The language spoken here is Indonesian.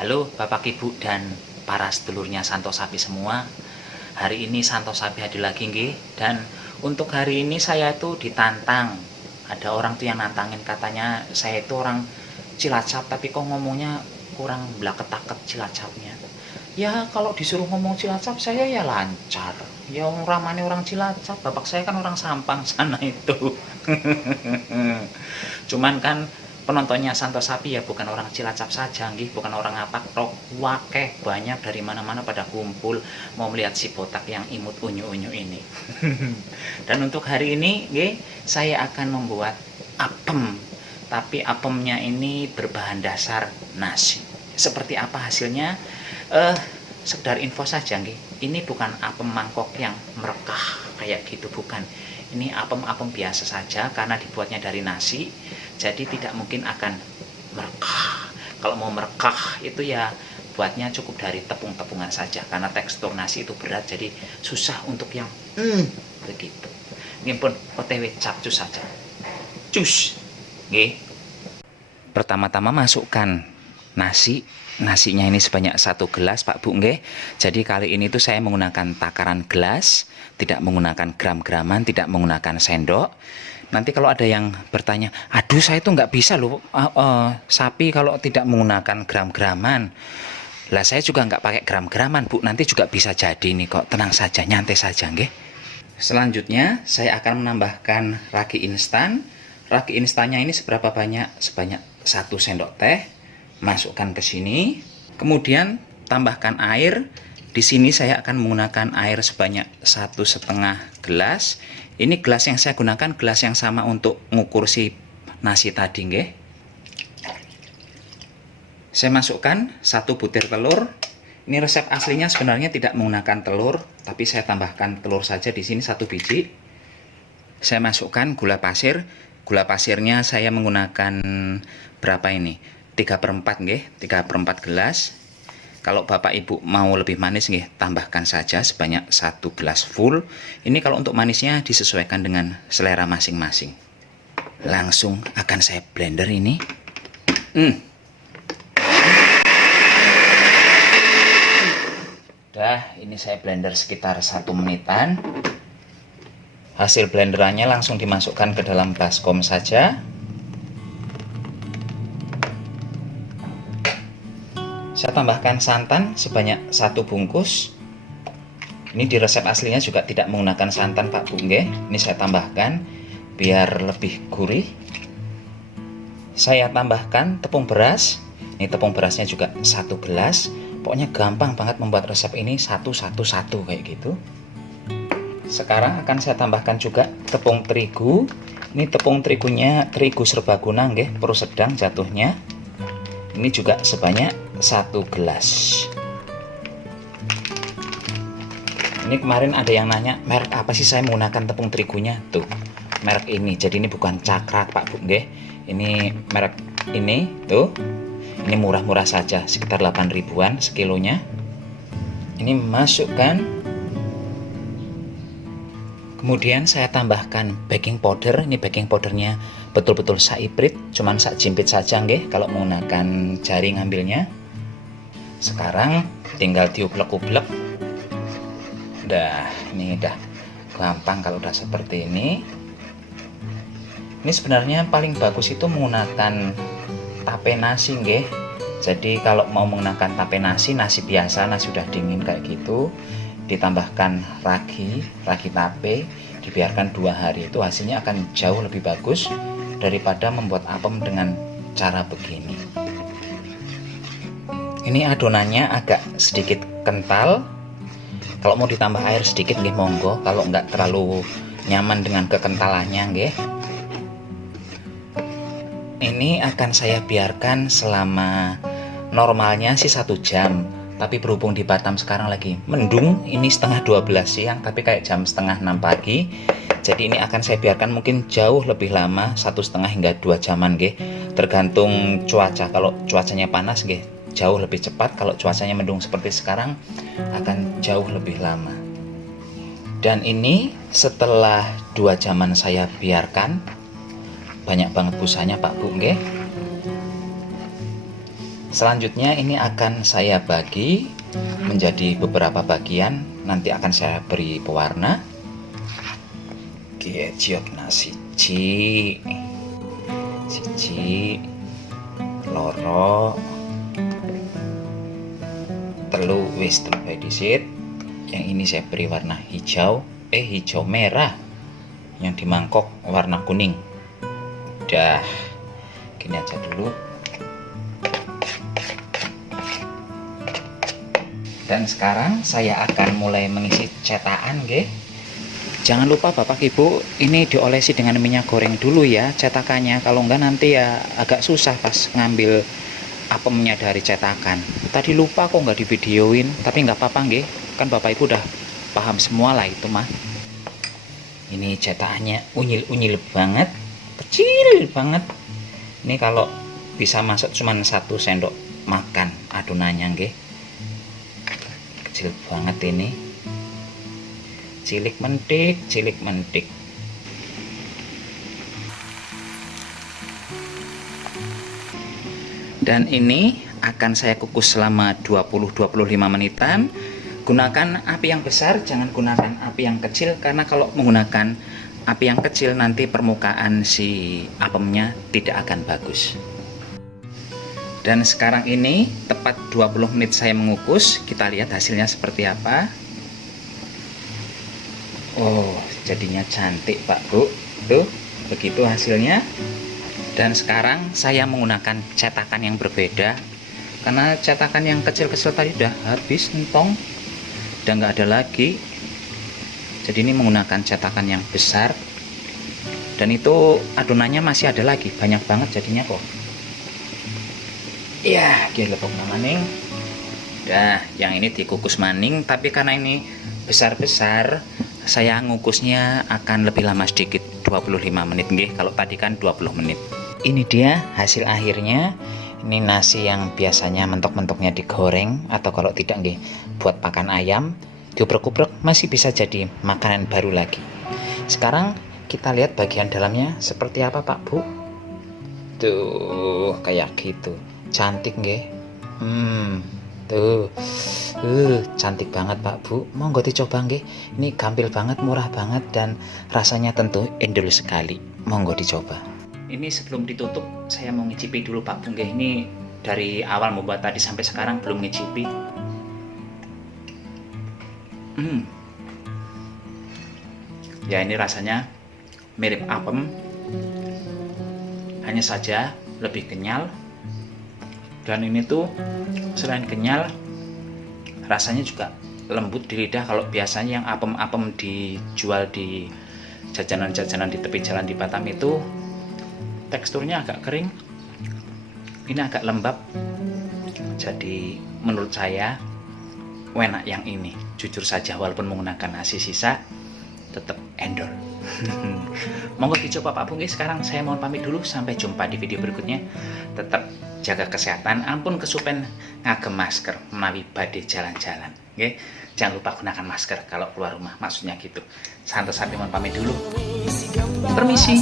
Halo Bapak Ibu dan para sedulurnya Santo Sapi semua. Hari ini Santo Sapi hadir lagi nggih, dan untuk hari ini saya itu ditantang. Ada orang tuh yang nantangin, katanya saya itu orang Cilacap tapi kok ngomongnya kurang blaket-taket Cilacapnya. Ya kalau disuruh ngomong Cilacap saya ya lancar. Ya orang ramane orang Cilacap, bapak saya kan orang Sampang sana itu. Cuman kan penontonnya Santo Sapi ya bukan orang Cilacap saja nggih, bukan orang Apak tok, wakeh banyak dari mana-mana pada kumpul mau melihat si botak yang imut unyu-unyu ini. Dan untuk hari ini nggih, saya akan membuat apem. Tapi apemnya ini berbahan dasar nasi. Seperti apa hasilnya? Sekedar info saja nggih. Ini bukan apem mangkok yang merekah kayak gitu, bukan. Ini apem-apem biasa saja karena dibuatnya dari nasi. Jadi tidak mungkin akan merekah. Kalau mau merekah itu ya buatnya cukup dari tepung-tepungan saja karena tekstur nasi itu berat, jadi susah untuk yang begitu. Ini pun OTW capcus saja. Cus. Nggih. Pertama-tama masukkan nasinya ini sebanyak 1 gelas Pak Bu nggih. Jadi kali ini tuh saya menggunakan takaran gelas, tidak menggunakan gram-graman, tidak menggunakan sendok. Nanti kalau ada yang bertanya, aduh saya itu nggak bisa loh sapi kalau tidak menggunakan gram-graman. Lah saya juga nggak pakai gram-graman Bu, nanti juga bisa jadi nih kok. Tenang saja, nyantai saja nggih. Selanjutnya saya akan menambahkan ragi instan. Ragi instannya ini seberapa banyak? Sebanyak 1 sendok teh. Masukkan ke sini. Kemudian tambahkan air. Di sini saya akan menggunakan air sebanyak 1,5 gelas. Ini gelas yang saya gunakan gelas yang sama untuk mengukur si nasi tadi nggih. Saya masukkan 1 butir telur. Ini resep aslinya sebenarnya tidak menggunakan telur, tapi saya tambahkan telur saja di sini 1 biji. Saya masukkan gula pasir. Gula pasirnya saya menggunakan berapa ini? 3/4 nggih, 3/4 gelas. Kalau Bapak Ibu mau lebih manis nggih, tambahkan saja sebanyak 1 gelas full. Ini kalau untuk manisnya disesuaikan dengan selera masing-masing. Langsung akan saya blender ini. Ini saya blender sekitar 1 menitan. Hasil blenderannya langsung dimasukkan ke dalam baskom saja. Saya tambahkan santan sebanyak 1 bungkus. Ini di resep aslinya juga tidak menggunakan santan Pak Bu nggih. Ini saya tambahkan biar lebih gurih. Saya tambahkan tepung beras. Ini tepung berasnya juga 1 gelas. Pokoknya gampang banget membuat resep ini, 1-1-1 kayak gitu. Sekarang akan saya tambahkan juga tepung terigu. Ini tepung terigunya terigu serbaguna nggih, pro sedang jatuhnya. Ini juga sebanyak 1 gelas. Ini kemarin ada yang nanya, merek apa sih saya menggunakan tepung terigunya? Tuh, merek ini. Jadi ini bukan cakrat Pak Bu nggih. Ini merek ini tuh. Ini murah-murah saja, sekitar 8 ribuan sekilonya. Ini masukkan. Kemudian saya tambahkan baking powder. Ini baking powdernya betul-betul saiprit, cuman sak jimpit saja nggih kalau menggunakan jari ngambilnya. Sekarang tinggal diublek-ublek. Ini udah gampang kalau udah seperti ini. Ini sebenarnya paling bagus itu menggunakan tape nasi nggih. Jadi kalau mau menggunakan tape nasi biasa, nasi udah dingin kayak gitu, ditambahkan ragi tape, dibiarkan 2 hari, itu hasilnya akan jauh lebih bagus daripada membuat apem dengan cara begini. Ini adonannya agak sedikit kental. Kalau mau ditambah air sedikit nggih monggo, kalau nggak terlalu nyaman dengan kekentalannya nggih. Ini akan saya biarkan selama normalnya sih 1 jam. Tapi berhubung di Batam sekarang lagi mendung, ini setengah 12 siang, tapi kayak jam setengah 6 pagi. Jadi ini akan saya biarkan mungkin jauh lebih lama, 1,5 hingga 2 jaman nggih. Tergantung cuaca. Kalau cuacanya panas nggih, jauh lebih cepat. Kalau cuacanya mendung seperti sekarang, akan jauh lebih lama. Dan ini setelah 2 jaman saya biarkan, banyak banget busanya Pak Bu nggih. Selanjutnya ini akan saya bagi menjadi beberapa bagian, nanti akan saya beri pewarna. Gieciok nasi siji loro telu, wis telu disit. Yang ini saya beri warna hijau merah, yang di mangkok warna kuning. Udah gini aja dulu. Dan sekarang saya akan mulai mengisi cetakan, nggih. Jangan lupa Bapak Ibu, ini diolesi dengan minyak goreng dulu ya cetakannya. Kalau enggak nanti ya agak susah pas ngambil apemnya dari cetakan. Tadi lupa kok nggak divideoin, tapi nggak apa-apa nggih. Kan Bapak Ibu udah paham semua lah itu mah. Ini cetakannya unyil-unyil banget, kecil banget. Ini kalau bisa masuk cuma 1 sendok makan adonannya nggih. Kecil banget ini, cilik mentik. Dan ini akan saya kukus selama 20-25 menitan. Gunakan api yang besar, jangan gunakan api yang kecil, karena kalau menggunakan api yang kecil nanti permukaan si apemnya tidak akan bagus. Dan sekarang ini tepat 20 menit saya mengukus. Kita lihat hasilnya seperti apa. Oh, jadinya cantik Pak Bu. Tuh, begitu hasilnya. Dan sekarang saya menggunakan cetakan yang berbeda, karena cetakan yang kecil-kecil tadi udah habis entong, udah nggak ada lagi. Jadi ini menggunakan cetakan yang besar. Dan itu adonannya masih ada lagi, banyak banget jadinya kok. Ya, kita lepok maning. Dah, yang ini dikukus maning, tapi karena ini besar-besar, saya ngukusnya akan lebih lama sedikit, 25 menit nggih. Kalau tadi kan 20 menit. Ini dia hasil akhirnya. Ini nasi yang biasanya mentok-mentoknya digoreng, atau kalau tidak nggih buat pakan ayam, dioprek-oprek masih bisa jadi makanan baru lagi. Sekarang kita lihat bagian dalamnya seperti apa Pak Bu. Tuh, kayak gitu. Cantik nggih. Tuh. Cantik banget Pak Bu. Monggo dicoba nggih. Ini gampil banget, murah banget, dan rasanya tentu endul sekali. Monggo dicoba. Ini sebelum ditutup saya mau ngicipi dulu Pak Bu nggih. Ini dari awal membuat tadi sampai sekarang belum ngicipi. Ya, ini rasanya mirip apem, hanya saja lebih kenyal. Dan ini tuh selain kenyal, rasanya juga lembut di lidah. Kalau biasanya yang apem-apem dijual di jajanan-jajanan di tepi jalan di Batam itu teksturnya agak kering, ini agak lembab. Jadi menurut saya enak yang ini, jujur saja, walaupun menggunakan nasi sisa tetap endol. Monggo dicoba Pak Bu nggih. Sekarang saya mohon pamit dulu, sampai jumpa di video berikutnya. Tetap jaga kesehatan, ampun kesupen ngagem masker menawi badhe jalan-jalan nggih. Jangan lupa gunakan masker kalau keluar rumah, maksudnya gitu. Santos sapi mohon pamit dulu. Permisi.